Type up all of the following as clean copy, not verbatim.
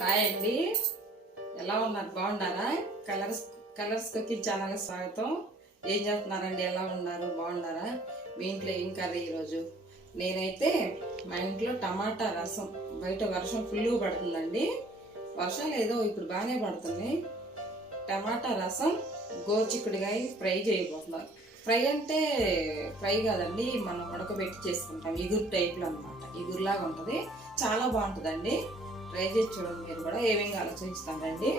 Hi అండి, ఎలా ఉన్నారు? బాగున్నారా? కలర్స్ కుకింగ్ ఛానల్కి స్వాగతం. ఏం చేస్తున్నారండి? ఎలా ఉన్నారు? బాగున్నారా? మీ ఇంట్లో ఏం కర్రీ ఈరోజు? నేనైతే మా ఇంట్లో టమాటా రసం. బయట వర్షం ఫుల్గా పడుతుందండి. వర్షాలు ఏదో ఇప్పుడు బాగానే పడుతున్నాయి. టమాటా రసం గోరుచిక్కుడుకాయ ఫ్రై చేయబోతున్నాను. ఫ్రై అంటే ఫ్రై కాదండి, మనం ఉడకబెట్టి చేసుకుంటాం. ఇగురు టైప్లో అనమాట, ఇగురులాగా ఉంటుంది. చాలా బాగుంటుందండి. ట్రై చేసి చూడండి. మీరు కూడా ఏమేమి ఆలోచిస్తారండి.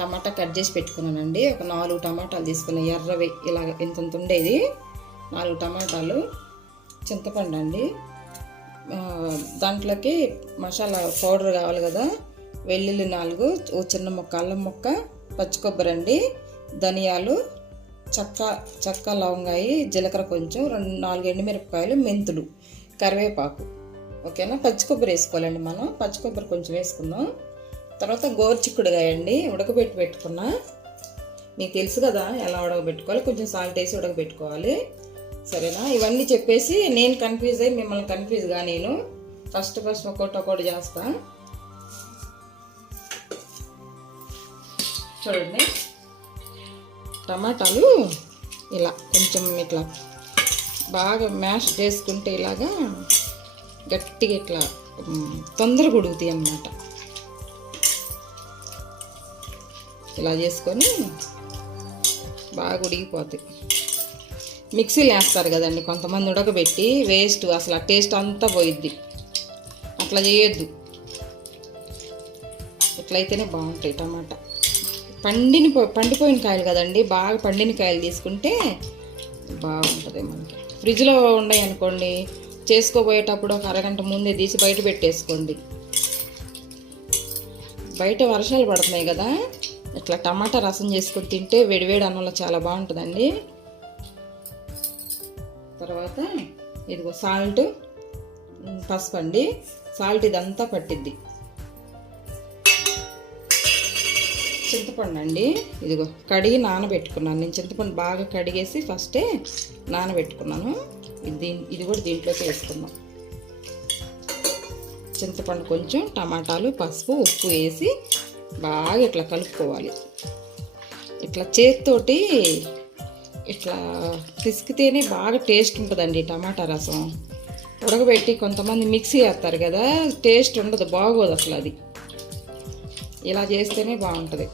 టమాటా కట్ చేసి పెట్టుకున్నానండి. ఒక 4 టమాటాలు తీసుకున్నాను, ఎర్రవి ఇలాగ ఇంత ఉండేది. 4 టమాటాలు, చింతపండు అండి, దాంట్లోకి మసాలా పౌడర్ కావాలి కదా. వెల్లుల్లి 4, ఓ చిన్న ముక్క అల్లం ముక్క, పచ్చి కొబ్బరి అండి, ధనియాలు, చెక్క లవంగాయి, జీలకర్ర కొంచెం, 4 ఎండుమిరపకాయలు, మెంతులు, కరివేపాకు. ఓకేనా? పచ్చి కొబ్బరి వేసుకోవాలండి. మనం పచ్చి కొబ్బరి కొంచెం వేసుకుందాం. తర్వాత గోరుచిక్కుడుకాయ అండి, ఉడకబెట్టి పెట్టుకున్నా. మీకు తెలుసు కదా ఎలా ఉడకబెట్టుకోవాలి. కొంచెం సాల్ట్ వేసి ఉడకబెట్టుకోవాలి. సరేనా? ఇవన్నీ చెప్పేసి నేను కన్ఫ్యూజ్ అయ్యి మిమ్మల్ని కన్ఫ్యూజ్గా నేను ఫస్ట్ ఒక్కొక్కటి చేస్తా. చూడండి, టమాటాలు ఇలా కొంచెం ఇట్లా బాగా మ్యాష్ చేసుకుంటే ఇలాగా గట్టిగా ఇట్లా తొందరగా ఉడుకుతాయి అన్నమాట. ఇలా చేసుకొని బాగా ఉడికిపోతాయి. మిక్సీలు వేస్తారు కదండి కొంతమంది, ఉడకబెట్టి వేస్ట్, అసలు ఆ టేస్ట్ అంతా పోయిద్ది. అట్లా చేయొద్దు, ఇట్లయితేనే బాగుంటాయి. టమాటా పండిపోయిన కాయలు కదండి, బాగా పండిన కాయలు తీసుకుంటే బాగుంటుంది. మనకి ఫ్రిడ్జ్లో ఉన్నాయి అనుకోండి, చేసుకోబోయేటప్పుడు ఒక అరగంట ముందే తీసి బయట పెట్టేసుకోండి. బయట వర్షాలు పడుతున్నాయి కదా, ఇట్లా టమాటా రసం చేసుకొని తింటే వేడివేడి అన్నంలో చాలా బాగుంటుందండి. తర్వాత ఇదిగో సాల్ట్, పసుపు అండి. సాల్ట్ ఇదంతా పట్టిద్ది. చింతపండు అండి, ఇదిగో కడిగి నానబెట్టుకున్నాను. నేను చింతపండు బాగా కడిగేసి ఫస్టే నానబెట్టుకున్నాను. ఇది కూడా దీంట్లోకి వేసుకుందాం. చింతపండు కొంచెం, టమాటాలు, పసుపు, ఉప్పు వేసి బాగా ఇట్లా కలుపుకోవాలి. ఇట్లా చేతితోటి ఇట్లా పిసికితేనే బాగా టేస్ట్ ఉంటుందండి టమాటా రసం. ఉడకబెట్టి కొంతమంది మిక్సీ వేస్తారు కదా, టేస్ట్ ఉండదు, బాగోదు అసలు. అది ఇలా చేస్తేనే బాగుంటుంది.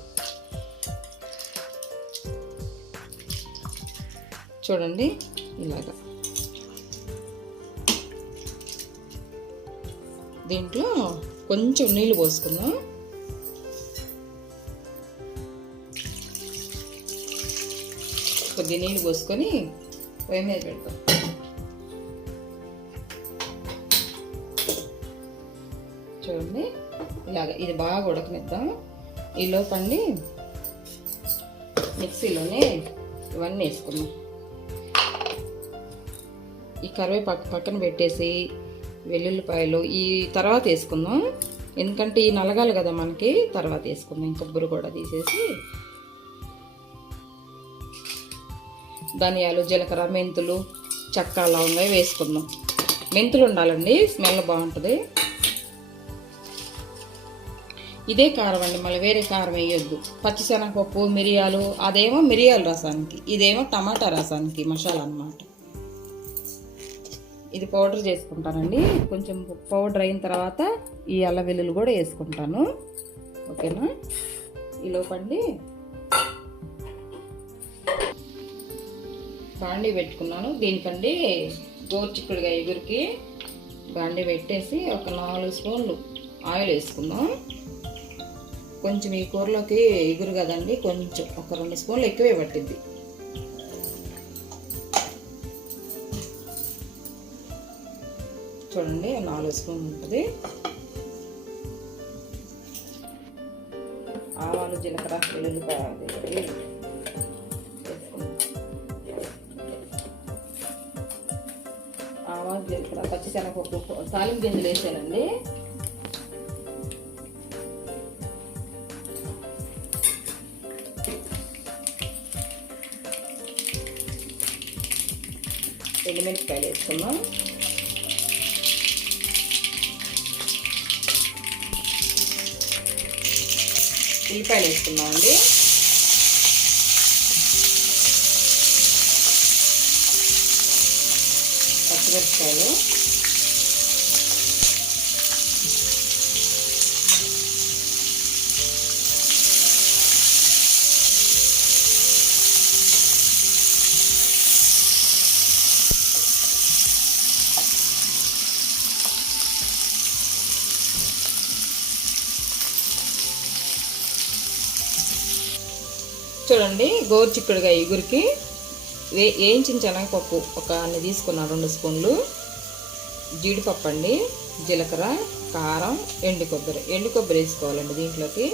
చూడండి, ఇలాగా దీంట్లో కొంచెం నీళ్ళు పోసుకుందాం. కొద్ది నీళ్ళు పోసుకొని పొయ్యి మీద పెడతాం. చూడండి, ఇలాగ ఇది బాగా ఉడకనిద్దాం. ఈ లోపండి మిక్సీలోనే ఇవన్నీ వేసుకుందాం. ఈ కరివేపాకు పక్కన పెట్టేసి వెల్లుల్లిపాయలు ఈ తర్వాత వేసుకుందాం, ఎందుకంటే ఈ నలగాలి కదా మనకి. తర్వాత వేసుకుందాం. కొబ్బరి కూడా తీసేసి ధనియాలు, జీలకర్ర, మెంతులు, చెక్క లవంగా వేసుకుందాం. మెంతులు ఉండాలండి, స్మెల్ బాగుంటుంది. ఇదే కారం అండి, మళ్ళీ వేరే కారం వేయొద్దు. పచ్చిశనగపప్పు, మిరియాలు, అదేమో మిరియాల రసానికి, ఇదేమో టమాటా రసానికి మసాలా అన్నమాట. ఇది పౌడర్ చేసుకుంటానండి. కొంచెం పౌడర్ అయిన తర్వాత ఈ అల్లం వెల్లుల్లి కూడా వేసుకుంటాను. ఓకేనా? ఈ లోపండి బాండీ పెట్టుకున్నాను. దీనికండి గోరుచిక్కుడుకాయ ఎగురికి బాండీ పెట్టేసి ఒక 4 స్పూన్లు ఆయిల్ వేసుకుందాం. కొంచెం ఈ కూరలోకి ఎగురు కదండి, కొంచెం ఒక 2 స్పూన్లు ఎక్కువే పట్టిద్ది. చూడండి, 4 స్పూన్లు ఉంటుంది. ఆవాలు, జీలకర్ర, వెల్లుల్లిపాయ, ఆవాలు, జీలకర్ర, పచ్చిశనగపప్పు, తాలింపు గింజలు వేసానండి. ఎండుమిరపకాయలు వేసుకుందాం. ఉల్లిపాయలు వేసుకుందామండి. పచ్చిమిరపకాయలు, చూడండి గోరుచిక్కుడుకాయ ఇగురికి వేయించిన శనగపప్పు ఒక అన్ని తీసుకున్నాను, 2 స్పూన్లు జీడిపప్పు అండి, జీలకర్ర, కారం, ఎండు కొబ్బరి వేసుకోవాలండి. దీంట్లోకి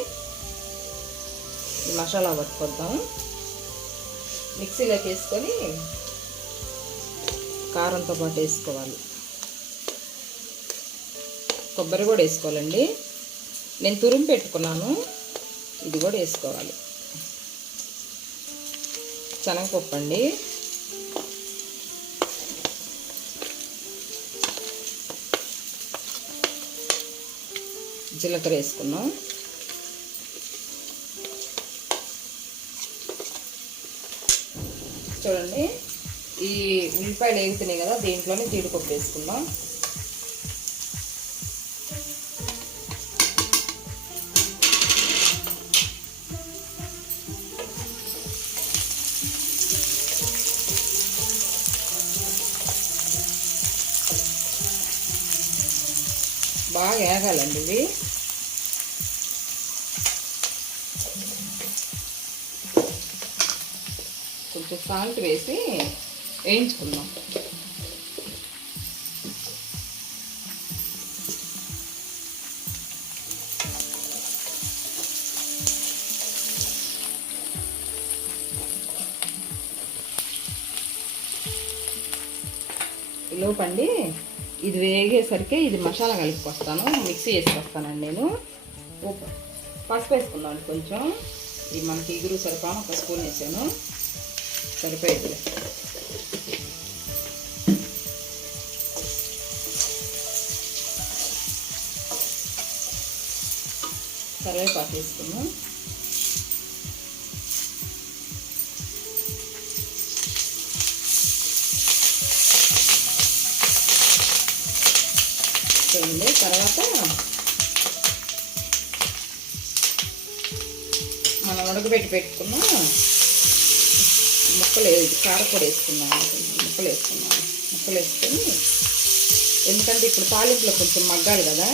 మసాలా పట్టుకొద్దాం. మిక్సీలోకి వేసుకొని కారంతో పాటు వేసుకోవాలి. కొబ్బరి కూడా వేసుకోవాలండి. నేను తురిమి పెట్టుకున్నాను, ఇది కూడా వేసుకోవాలి. శనగపప్పు అండి, జీలకర్ర వేసుకున్నాం. చూడండి ఈ ఉల్లిపాయలు వేగుతున్నాయి కదా, దీంట్లోనే జీడిపప్పు వేసుకుందాం. బాగా వేగాలండి ఇవి. కొంచెం సాల్ట్ వేసి వేయించుకుందాం. లోపండి ఇది వేగేసరికి ఇది మసాలా కలుపుకొస్తాను, మిక్సీ వేసుకొస్తానండి. నేను పసుపు వేసుకున్నాను కొంచెం, ఇది మనకి ఇగురు సరిపోను, 1 స్పూన్ వేసాను, సరిపోయింది. కరివేపాకు వేసుకున్నాం. తర్వాత మనం ఉడకబెట్టి పెట్టుకున్న ముక్కలు కారపొడి వేసుకున్నాము. ముక్కలు వేసుకొని, ఎందుకంటే ఇప్పుడు తాలింపులో కొంచెం మగ్గాలి కదా,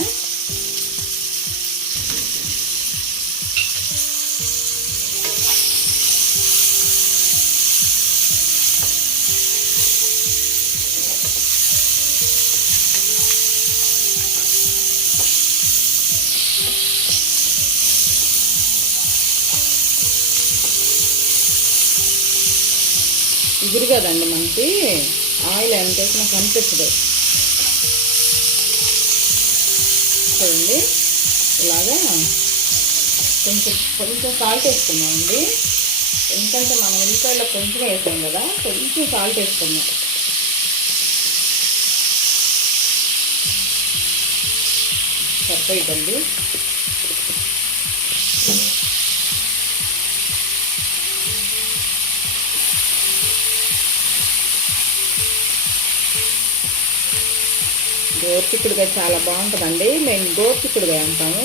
ఇగురు కదండి మనకి, ఆయిల్ ఎంత వేసినా కనిపించదు. చూడండి ఇలాగా కొంచెం సాల్ట్ వేసుకున్నామండి, ఎందుకంటే మనం ఉల్లిపాయలో కొంచెం వేసాం కదా, కొంచెం సాల్ట్ వేసుకున్నాం. సరిపోయిందండి. గోరుచిక్కుడుకాయ చాలా బాగుంటుందండి, మేము గోరుచిక్కుడుకాయ అంటాము.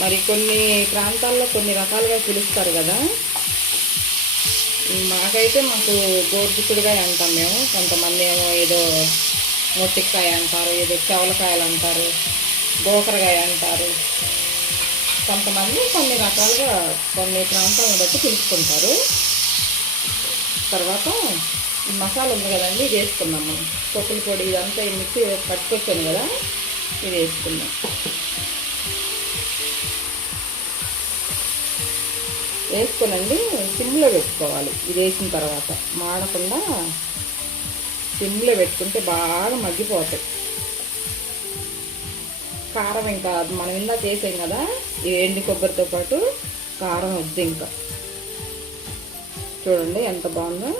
మరి కొన్ని ప్రాంతాల్లో కొన్ని రకాలుగా పిలుస్తారు కదా, మాకు గోరుచిక్కుడుకాయ అంటాం మేము. కొంతమంది ఏమో ఏదో మొట్టికాయ అంటారు, ఏదో చెవలకాయలు అంటారు, గోకరకాయ అంటారు. కొంతమంది కొన్ని రకాలుగా కొన్ని ప్రాంతాలను బట్టి పిలుచుకుంటారు. తర్వాత ఈ మసాలా ఉంది కదండి, ఇది వేసుకున్నాం. మనం పప్పుల పొడి ఇదంతా మిక్సీ పట్టుకొచ్చాను కదా, ఇది వేసుకున్నాం. వేసుకునండి సిమ్లో పెట్టుకోవాలి. ఇది వేసిన తర్వాత మాడకుండా సిమ్లో పెట్టుకుంటే బాగా మగ్గిపోతాయి. కారం ఇంకా మనం ఇందాక వేసాం కదా, ఇది ఎండు కొబ్బరితో పాటు కారం వద్దు. ఇంకా చూడండి ఎంత బాగుందో.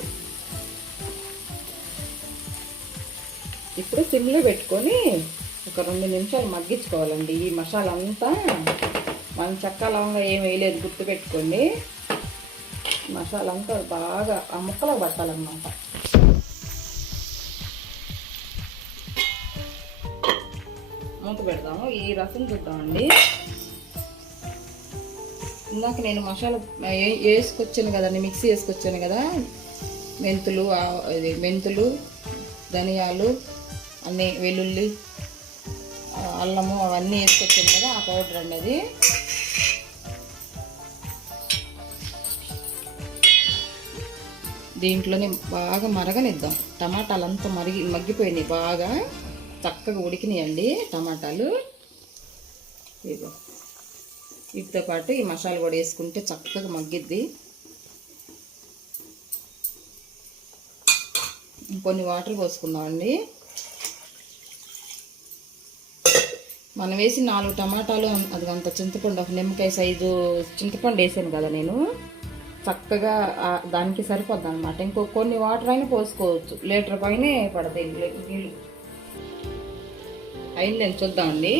ఇప్పుడు సిమ్లో పెట్టుకొని ఒక 2 నిమిషాలు మగ్గించుకోవాలండి. ఈ మసాలా అంతా మనం చెక్క లవంగా ఏం వేయలేదు, గుర్తుపెట్టుకోండి. మసాలా అంతా బాగా ఆ ముక్కలకు పట్టాలన్నమాట. మూత పెడదాము. ఈ రసం చూద్దామండి. ఇందాక నేను మసాలా వేసుకొచ్చాను కదండి, మిక్సీ వేసుకొచ్చాను కదా, మెంతులు, ధనియాలు అన్నీ, వెల్లుల్లి, అల్లము అవన్నీ వేసుకొచ్చాను కదా, ఆ పౌడర్ అండి అది. దీంట్లోనే బాగా మరగనిద్దాం. టమాటాలు అంతా మగ్గిపోయినాయి, బాగా చక్కగా ఉడికినాయండి టమాటాలు. ఇదిగో వీటితో పాటు ఈ మసాలా కూడా వేసుకుంటే చక్కగా మగ్గిద్ది. కొన్ని వాటర్ పోసుకుందామండి. మనం వేసి 4 టమాటాలు, అది అంత చింతపండు, ఒక నిమ్మకాయ సైజు చింతపండు వేసాను కదా నేను, చక్కగా దానికి సరిపోద్ది అనమాట. ఇంకో కొన్ని వాటర్ అయినా పోసుకోవచ్చు, లీటర్ పైనే పడతాయి నీళ్ళు. అయిందని చూద్దామండి.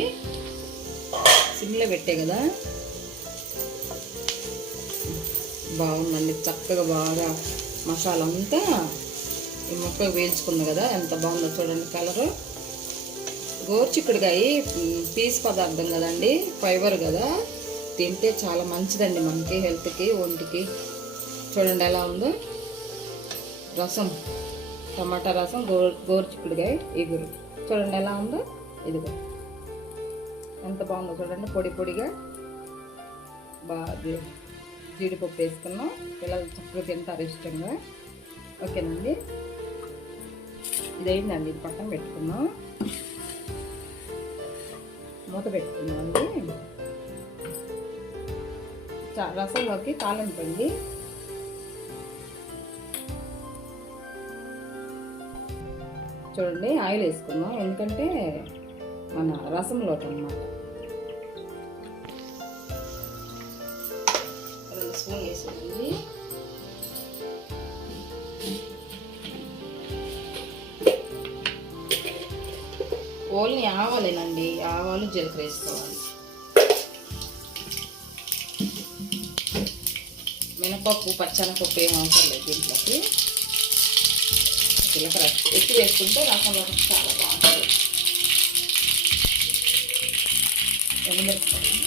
సిమ్లో పెట్టే కదా, బాగుందండి. చక్కగా బాగా మసాలా అంతా ఈ ముక్కకు వేయించుకుంది కదా, ఎంత బాగుందో చూడండి కలరు. గోరుచిక్కుడుకాయ పీస్ పదార్థం కదండి, ఫైబర్ కదా, తింటే చాలా మంచిదండి మనకి, హెల్త్కి, ఒంటికి. చూడండి ఎలా ఉందో రసం, టమాటా రసం, గోరుచిక్కుడుకాయ ఇగురు చూడండి ఎలా ఉందో. ఇదిగో ఎంత బాగుందో చూడండి, పొడి పొడిగా. బాగా జీడిపప్పు వేసుకున్నాం, పిల్లలు చక్కగా తింటారు ఇష్టంగా. ఓకేనండి, ఇదైందండి. ఇది పక్కన పెట్టుకున్నాం, మూత పెట్టుకున్నాం అండి. రసంలోకి తాలింపండి. చూడండి ఆయిల్ వేసుకుందాం, ఎందుకంటే మన రసంలోకి అన్నమాట. 2 స్పూన్లు వేసేయండి. ఓన్లీ ఆవాలేనండి, ఆవాలు జీలకర్ర వేసుకోవాలి. మినపప్పు, పచ్చనపప్పు ఏం అవసరం లేదు దీంట్లోకి. జీలకర్ర ఎక్కువ వేసుకుంటే రసంలో చాలా బాగుంటుంది. ఎండుమిరపకాయలు,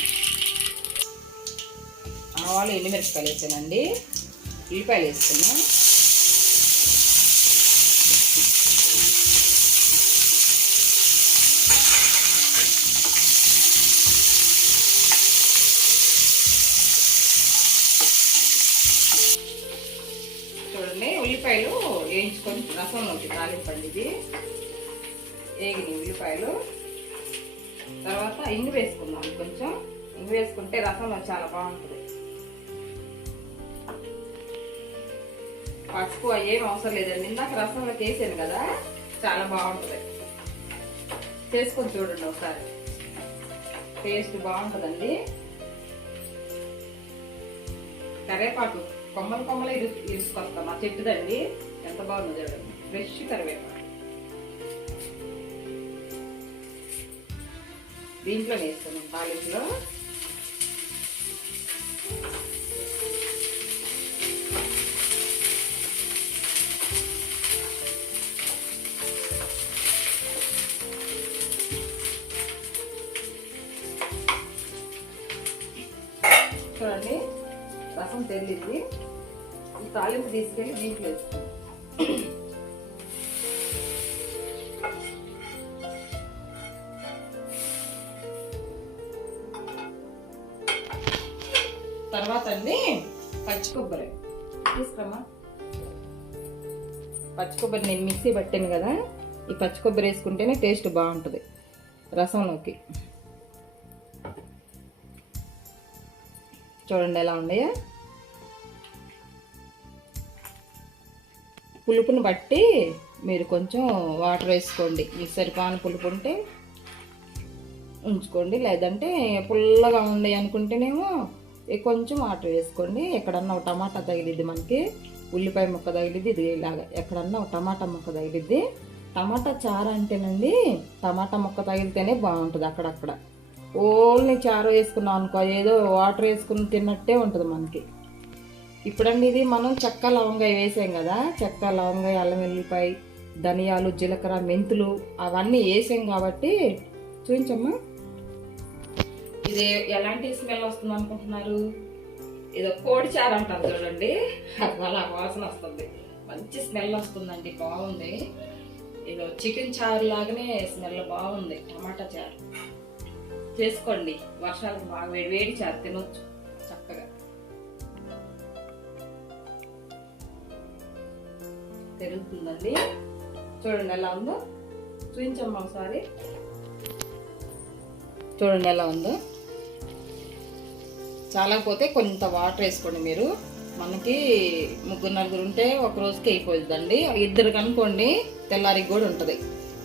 ఆవాలు, ఎండుమిరపకాయలు వేసానండి. ఉల్లిపాయలు వేసుకున్నాం. చూడండి ఉల్లిపాయలు వేయించుకొని రసంలోకి తాలింపండి. ఇది వేగిన ఉల్లిపాయలు. తర్వాత ఇంగు వేసుకుందాం. కొంచెం ఇంగు వేసుకుంటే రసంలో చాలా బాగుంటుంది. పసుపు ఏం అవసరం లేదండి, ఇందాక రసంలోకి వేసాను కదా, చాలా బాగుంటుంది. చేసుకొని చూడండి ఒకసారి, టేస్ట్ బాగుంటుందండి. కరివేపాకు కొమ్మలు ఇరుసుకొస్తాం, మా చెట్టుదండి, ఎంత బాగుందో చూడండి, ఫ్రెష్ కరివేపాకు. దీంట్లో వేస్తున్నాం తాలింపులో. చూడండి రసం తెల్లింది. ఈ తాలింపు తీసుకెళ్ళి దీంట్లో వేస్తాం. తర్వాత అండి పచ్చి కొబ్బరి తీసుకురమ్మా. పచ్చి కొబ్బరి నేను మిక్సీ పట్టాను కదా, ఈ పచ్చి కొబ్బరి వేసుకుంటేనే టేస్ట్ బాగుంటుంది రసంలోకి. చూడండి ఎలా ఉన్నాయో. పులుపుని బట్టి మీరు కొంచెం వాటర్ వేసుకోండి, మీకు సరిపాని పులుపు ఉంటే ఉంచుకోండి, లేదంటే పుల్లగా ఉండే అనుకుంటేనేమో కొంచెం వాటర్ వేసుకోండి. ఎక్కడన్నా ఒక టమాటా తగిలిద్ది మనకి, ఉల్లిపాయ ముక్క తగిలిద్ది, ఇది ఇలాగా ఎక్కడన్నా ఒక టమాటా ముక్క తగిలిద్ది. టమాటా చారు అంటేనండి టమాటా ముక్క తగిలితేనే బాగుంటుంది అక్కడక్కడ. ఓన్లీ చారు వేసుకున్నాం అనుకో ఏదో వాటర్ వేసుకుని తిన్నట్టే ఉంటుంది మనకి. ఇప్పుడండి ఇది మనం చెక్క లవంగాయ వేసాం కదా, చెక్క లవంగాయ అల్లం వెల్లిపాయ ధనియాలు జీలకర్ర మెంతులు అవన్నీ వేసాం కాబట్టి చూపించమ్మా. ఇది ఎలాంటి స్మెల్ వస్తుంది అనుకుంటున్నారు? ఇది కోడి చారు అంటారు చూడండి, అలా వాసన వస్తుంది, మంచి స్మెల్ వస్తుందండి, బాగుంది. ఇది చికెన్ చారు లాగానే స్మెల్ బాగుంది. టమాటా చారు చేసుకోండి, వర్షాలకు బాగా వేడి వేడి చారు తినొచ్చు చక్కగా. పెరుగుతుందండి చూడండి ఎలా ఉందో, చూపించమ్మా ఒకసారి. చూడండి ఎలా ఉందో. చాలకపోతే కొంత వాటర్ వేసుకోండి మీరు. మనకి 3-4 ఉంటే ఒక రోజుకి అయిపోతుందండి. 2 కనుకోండి తెల్లారికి కూడా ఉంటుంది.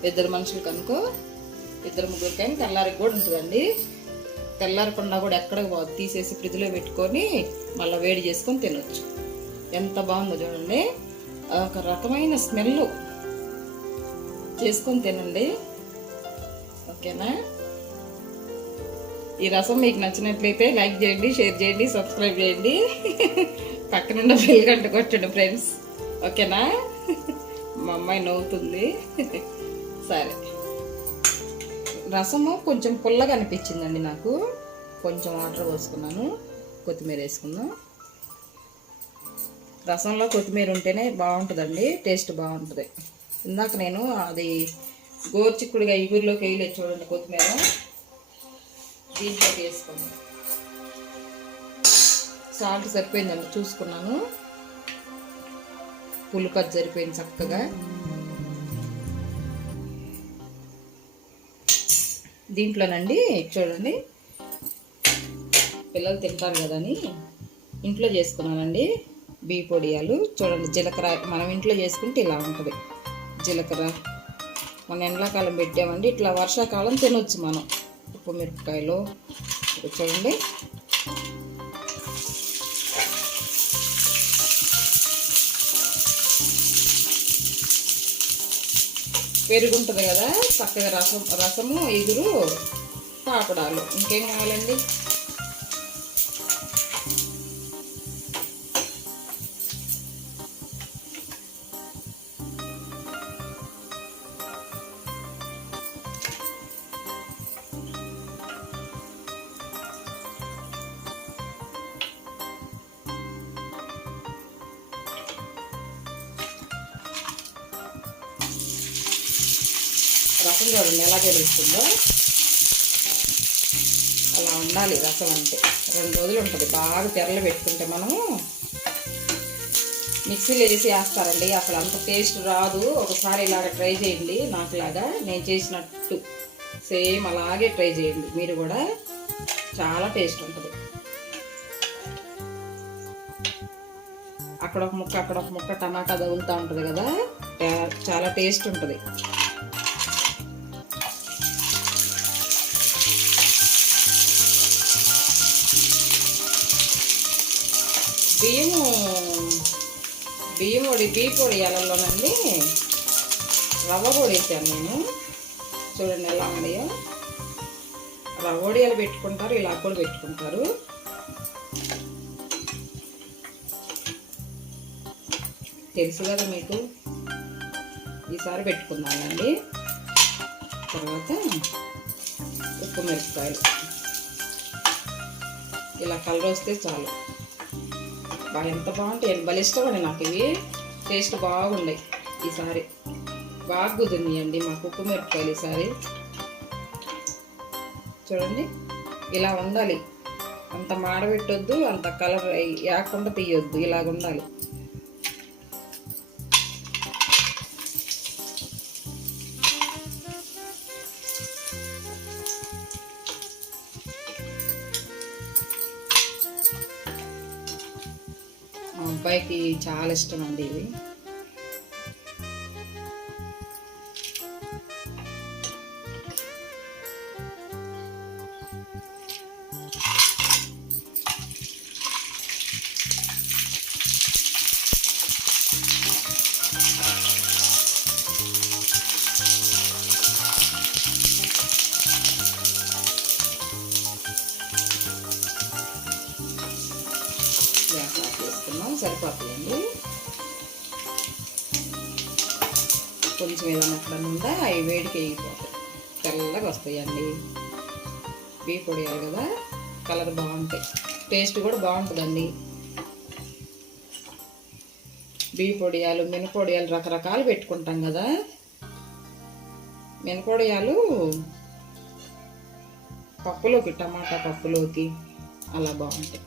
2 మనుషులు కనుకో 2-3 కానీ తెల్లారికి కూడా ఉంటుందండి. తెల్లారకుండా కూడా ఎక్కడికి పోదు, తీసేసి ఫ్రిడ్జ్లో పెట్టుకొని మళ్ళీ వేడి చేసుకొని తినొచ్చు. ఎంత బాగుందో చూడండి, ఒక రకమైన స్మెల్. చేసుకొని తినండి, ఓకేనా? ఈ రసం మీకు నచ్చినట్లయితే లైక్ చేయండి, షేర్ చేయండి, సబ్స్క్రైబ్ చేయండి, పక్కనున్న బెల్ గంట కొట్టండి ఫ్రెండ్స్, ఓకేనా? మా అమ్మాయి నవ్వుతుంది. సరే, రసము కొంచెం పుల్లగా అనిపించిందండి నాకు, కొంచెం వాటర్ పోసుకున్నాను. కొత్తిమీర వేసుకుందాం. రసంలో కొత్తిమీర ఉంటేనే బాగుంటుందండి, టేస్ట్ బాగుంటుంది. ఇందాక నేను అది గోర్చిక్కుడుగా ఇగురులోకి వేయలేదు చూడండి, కొత్తిమీర దీంట్లోకి వేసుకుందాం. సాల్ట్ సరిపోయిందండి చూసుకున్నాను, పులుపు సరిపోయింది చక్కగా. దీంట్లోనండి చూడండి, పిల్లలు తింటారు కదని ఇంట్లో చేసుకున్నానండి బియ్య పొడియాలు. చూడండి జీలకర్ర, మనం ఇంట్లో చేసుకుంటే ఇలా ఉంటుంది జీలకర్ర. మనం ఎండాకాలం పెట్టామండి, ఇట్లా వర్షాకాలం తినొచ్చు మనం. ఉప్పు మిరపకాయలు చూడండి. పెరుగు ఉంటుంది కదా చక్కగా, రసము ఎగురు పాపడాలు, ఇంకేం కావాలండి? రసం చూడండి ఎలా తెలుస్తుందో, అలా ఉండాలి రసం అంటే. 2 రోజులు ఉంటుంది, బాగా తెరలు పెట్టుకుంటే. మనము మిక్సీలో వేసి వేస్తారండి, అసలు అంత టేస్ట్ రాదు. ఒకసారి ఇలాగ ట్రై చేయండి, నాకులాగా నేను చేసినట్టు సేమ్ అలాగే ట్రై చేయండి మీరు కూడా, చాలా టేస్ట్ ఉంటుంది. అక్కడ ఒక ముక్క అక్కడ ఒక ముక్క టమాటా తగులుతూ ఉంటుంది కదా, చాలా టేస్ట్ ఉంటుంది. బియ్య పొడి ఎలల్లోనండి రవ్వ పొడి వేసాను నేను. చూడండి ఎలా ఉన్నాయో. రవ్వ పొడియాలు పెట్టుకుంటారు, ఇలా కూడా పెట్టుకుంటారు. తెలుసు కదా మీకు, ఈసారి పెట్టుకుందామండి. తర్వాత ఉప్పు మిరపకాయలు ఇలా కలర్ వస్తే చాలు. బాగా ఎంత బాగుంటాయి, భలే ఇష్టపడి నాకు ఇవి, టేస్ట్ బాగుండే. ఈసారి బాగా కుదిరినాయండి మాకు ఉప్పు మిరపకాయలు ఈసారి. చూడండి ఇలా ఉండాలి, అంత మాడబెట్టొద్దు, అంత కలర్ వేయకుండా తీయొద్దు, ఇలాగ ఉండాలి. మా అబ్బాయికి చాలా ఇష్టం అండి ఇవి. పీచు మీద ఎక్కడన్నా ఉందా అవి వేడికి వేగిపోతాయి, తెల్లగా వస్తాయండి. బియ్య పొడియాలు కదా, కలర్ బాగుంటాయి, టేస్ట్ కూడా బాగుంటుందండి. బియ్య పొడియాలు, మినపొడియాలు రకరకాలు పెట్టుకుంటాం కదా. మినపొడియాలు పప్పులోకి, టమాటా పప్పులోకి అలా బాగుంటాయి.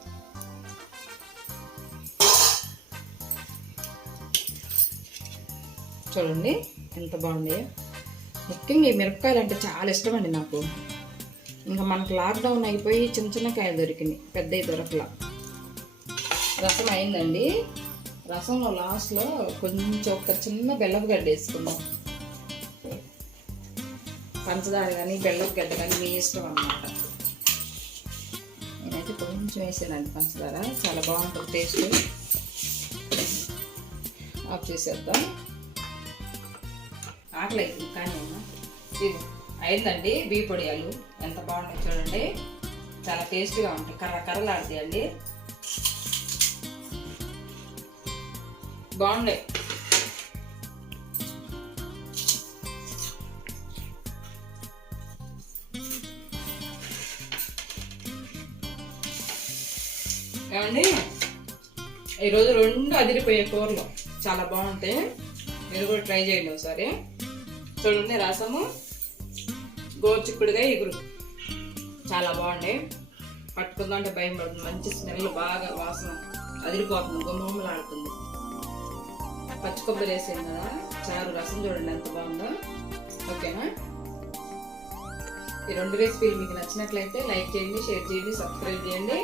చూడండి ఎంత బాగుంది. ముఖ్యంగా ఈ మిరపకాయలు అంటే చాలా ఇష్టం అండి నాకు. ఇంకా మనకు లాక్డౌన్ అయిపోయి చిన్న చిన్న కాయలు దొరికినాయి, పెద్దవి దొరకలా. రసం అయిందండి. రసంలో లాస్ట్లో కొంచెం ఒక చిన్న బెల్లపు గడ్డ వేసుకుందాం. పంచదార కానీ బెల్లపు గడ్డ కానీ మీ ఇష్టం అన్నమాట. నేనైతే కొంచెం వేసానండి పంచదార, చాలా బాగుంటుంది టేస్ట్. ఆఫ్ చేసేద్దాం. ఆకలి అవుతుంది కానీ అయిందండి. బియ్య పొడియాలు ఎంత బాగుంటాయి చూడండి, చాలా టేస్ట్గా ఉంటాయి, కర్ర కర్రలాడుతాయండి, బాగుండే. ఏమండి ఈరోజు 2 అదిరిపోయే కూరలు చాలా బాగుంటాయి, మీరు కూడా ట్రై చేయండి ఒకసారి. చూడండి రసము, గోరుచిక్కుడుగా ఇగురు చాలా బాగుండే. పట్టుకుందామంటే భయం పడుతుంది, మంచి స్మెల్, బాగా వాసన అదిరిపోతుంది, గుమ్మలాడుతుంది. పచ్చి కొబ్బరి వేసాను కదా, చారు, రసం చూడండి ఎంత బాగుందో. ఓకేనా? ఈ 2 రెసిపీలు మీకు నచ్చినట్లయితే లైక్ చేయండి, షేర్ చేయండి, సబ్స్క్రైబ్ చేయండి,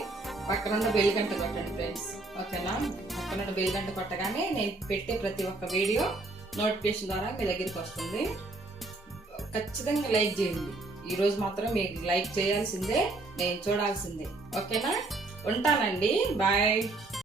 పక్కన బెల్ గంట కొట్టండి ఫ్రెండ్స్. ఓకేనా? పక్కన బెల్ గంట కొట్టగానే నేను పెట్టే ప్రతి ఒక్క వీడియో నోటిఫికేషన్ ద్వారా మీ దగ్గరికి వస్తుంది. ఖచ్చితంగా లైక్ చేయండి. ఈరోజు మాత్రం మీకు లైక్ చేయాల్సిందే, నేను చూడాల్సిందే. ఓకేనా? ఉంటానండి, బాయ్.